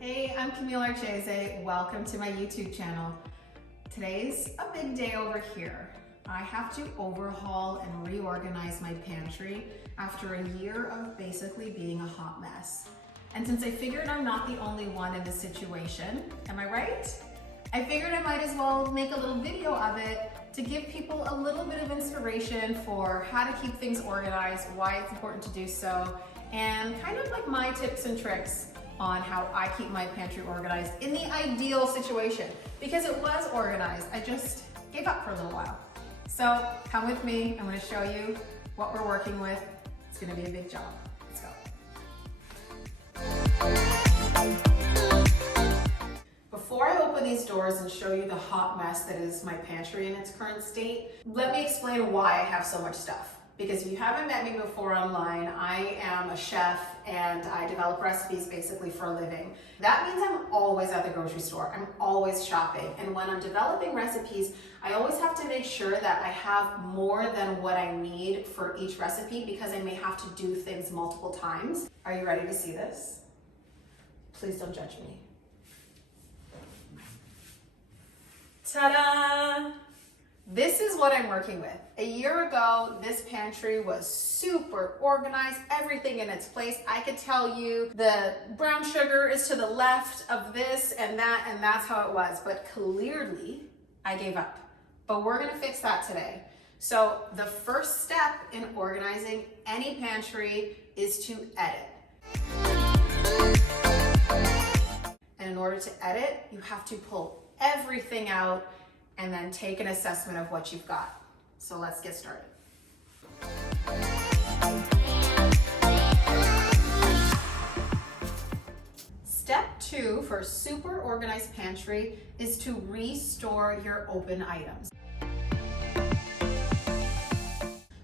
Hey, I'm Camille Archese. Welcome to my YouTube channel. Today's a big day over here. I have to overhaul and reorganize my pantry after a year of basically being a hot mess. And since I figured I'm not the only one in this situation, am I right? I figured I might as well make a little video of it to give people a little bit of inspiration for how to keep things organized, why it's important to do so, and kind of like my tips and tricks on how I keep my pantry organized in the ideal situation. Because it was organized, I just gave up for a little while. So come with me, I'm gonna show you what we're working with. It's gonna be a big job. Let's go. Before I open these doors and show you the hot mess that is my pantry in its current state, let me explain why I have so much stuff. Because if you haven't met me before online, I am a chef and I develop recipes basically for a living. That means I'm always at the grocery store. I'm always shopping. And when I'm developing recipes, I always have to make sure that I have more than what I need for each recipe because I may have to do things multiple times. Are you ready to see this? Please don't judge me. Ta-da! This is what I'm working with. A year ago, this pantry was super organized, everything in its place. I could tell you the brown sugar is to the left of this and that's how it was. But clearly, I gave up. But we're gonna fix that today. So the first step in organizing any pantry is to edit. And in order to edit, you have to pull everything out and then take an assessment of what you've got. So let's get started. Step 2 for a super organized pantry is to restore your open items.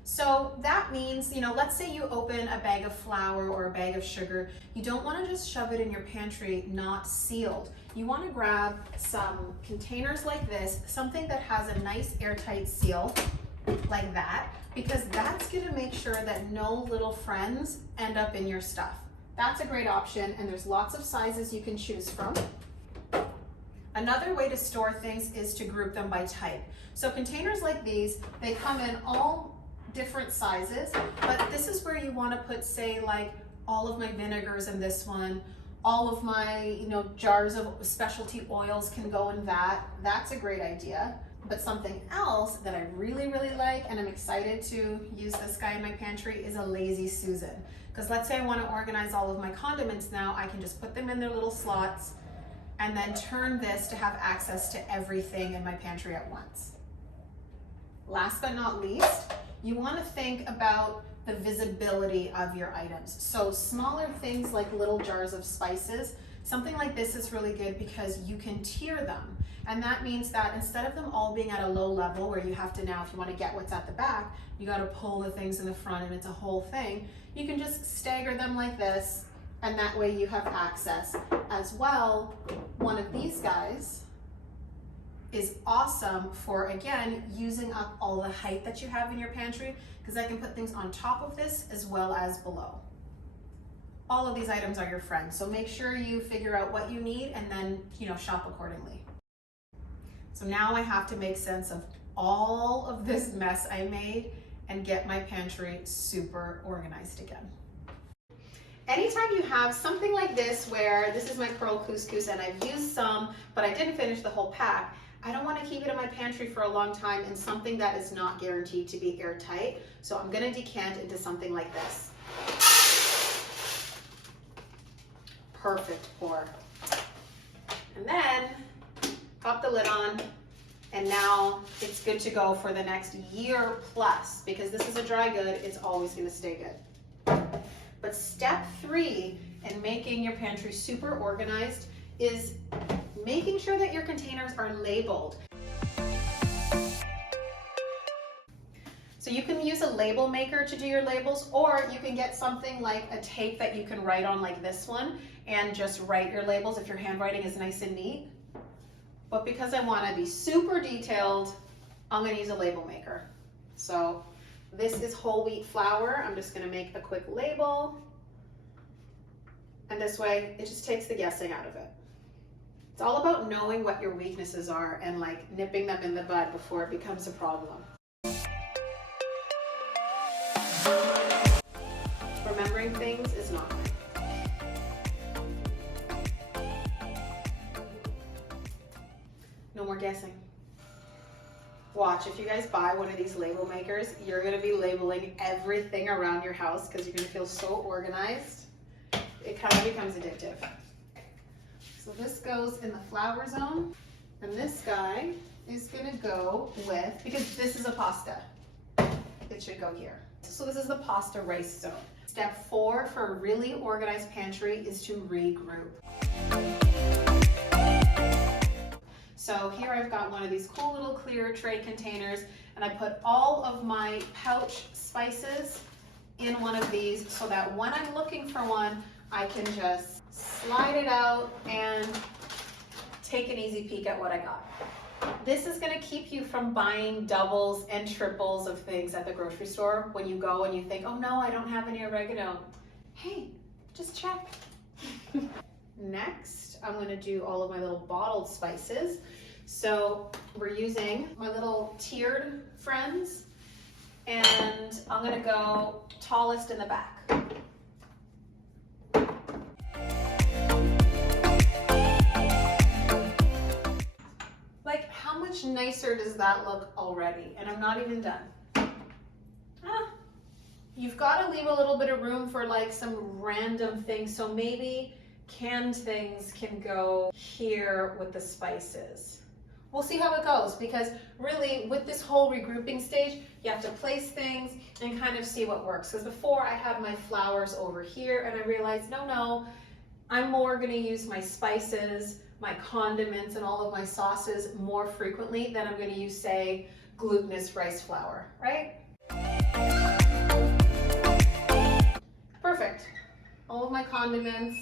So that means, let's say you open a bag of flour or a bag of sugar. You don't want to just shove it in your pantry not sealed. You want to grab some containers like this, something that has a nice airtight seal like that, because that's going to make sure that no little friends end up in your stuff. That's a great option, and there's lots of sizes you can choose from. Another way to store things is to group them by type. So containers like these, they come in all different sizes, but this is where you want to put, say, like all of my vinegars in this one, all of my jars of specialty oils can go in that. That's a great idea. But something else that I really like, and I'm excited to use this guy in my pantry, is a Lazy Susan. Because let's say I want to organize all of my condiments now, I can just put them in their little slots and then turn this to have access to everything in my pantry at once. Last but not least, you want to think about the visibility of your items. So smaller things like little jars of spices, something like this is really good because you can tier them. And that means that instead of them all being at a low level where you have to now, if you want to get what's at the back, you got to pull the things in the front and it's a whole thing. You can just stagger them like this, and that way you have access. As well, one of these guys is awesome for, again, using up all the height that you have in your pantry, because I can put things on top of this as well as below. All of these items are your friends, so make sure you figure out what you need and then, shop accordingly. So now I have to make sense of all of this mess I made and get my pantry super organized again. Anytime you have something like this, where this is my pearl couscous and I've used some, but I didn't finish the whole pack, I don't want to keep it in my pantry for a long time in something that is not guaranteed to be airtight. So I'm going to decant into something like this. Perfect pour. And then pop the lid on, and now it's good to go for the next year plus, because this is a dry good, it's always going to stay good. But step 3 in making your pantry super organized is making sure that your containers are labeled. So you can use a label maker to do your labels, or you can get something like a tape that you can write on, like this one, and just write your labels if your handwriting is nice and neat. But because I want to be super detailed, I'm going to use a label maker. So This is whole wheat flour. I'm just gonna make a quick label. And this way, it just takes the guessing out of it. It's all about knowing what your weaknesses are and like nipping them in the bud before it becomes a problem. Remembering things is not right. No more guessing. Watch, if you guys buy one of these label makers, you're gonna be labeling everything around your house because you're gonna feel so organized. It kind of becomes addictive. So this goes in the flour zone, and this guy is gonna go with, because this is a pasta, it should go here. So this is the pasta rice zone. Step 4 for a really organized pantry is to regroup. So here I've got one of these cool little clear tray containers, and I put all of my pouch spices in one of these so that when I'm looking for one, I can just slide it out and take an easy peek at what I got. This is gonna keep you from buying doubles and triples of things at the grocery store when you go and you think, oh no, I don't have any oregano. Hey, just check. Next, I'm gonna do all of my little bottled spices. So we're using my little tiered friends, and I'm gonna go tallest in the back. Like, how much nicer does that look already? And I'm not even done. You've got to leave a little bit of room for like some random things. So maybe canned things can go here with the spices. We'll see how it goes, because really with this whole regrouping stage, you have to place things and kind of see what works. Because before I had my flours over here and I realized, no, I'm more going to use my spices, my condiments, and all of my sauces more frequently than I'm going to use, say, glutinous rice flour, right? Perfect. All of my condiments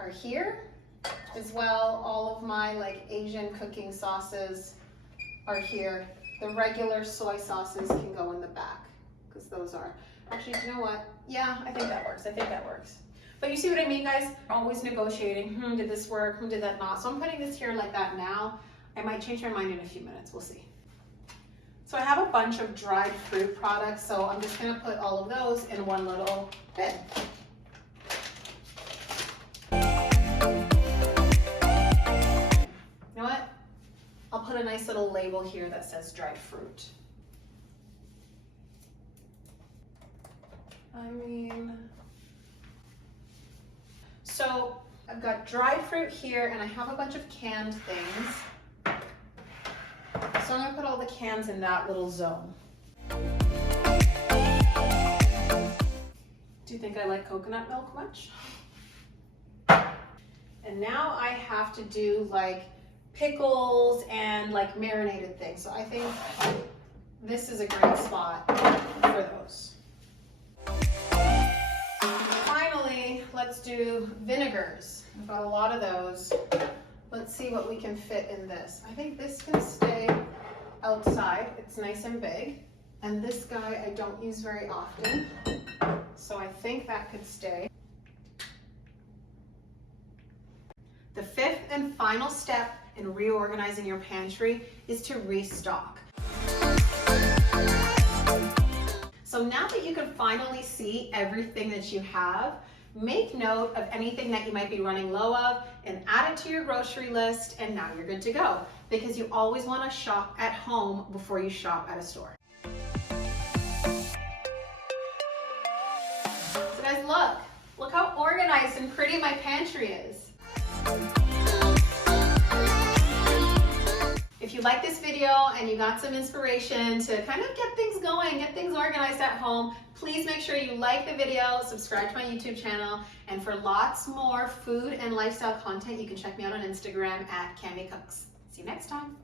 are here. As well, all of my like Asian cooking sauces are here. The regular soy sauces can go in the back, because those are, actually, you know what? Yeah, I think that works. But you see what I mean, guys? Always negotiating, did this work, did that not? So I'm putting this here like that now. I might change my mind in a few minutes, we'll see. So I have a bunch of dried fruit products, so I'm just gonna put all of those in one little bin. You know what? I'll put a nice little label here that says dried fruit. So I've got dried fruit here, and I have a bunch of canned things. So I'm gonna put all the cans in that little zone. Do you think I like coconut milk much? And now I have to do like pickles and like marinated things. So I think this is a great spot for those. Finally, let's do vinegars. I've got a lot of those. Let's see what we can fit in this. I think this can stay outside. It's nice and big. And this guy I don't use very often. So I think that could stay. The fifth and final step in reorganizing your pantry is to restock. So now that you can finally see everything that you have, make note of anything that you might be running low of and add it to your grocery list, and now you're good to go, because you always want to shop at home before you shop at a store. So guys, look how organized and pretty my pantry is. If you like this video and you got some inspiration to kind of get things going, get things organized at home, please make sure you like the video, subscribe to my YouTube channel, and for lots more food and lifestyle content, you can check me out on Instagram at Cami Cooks. See you next time.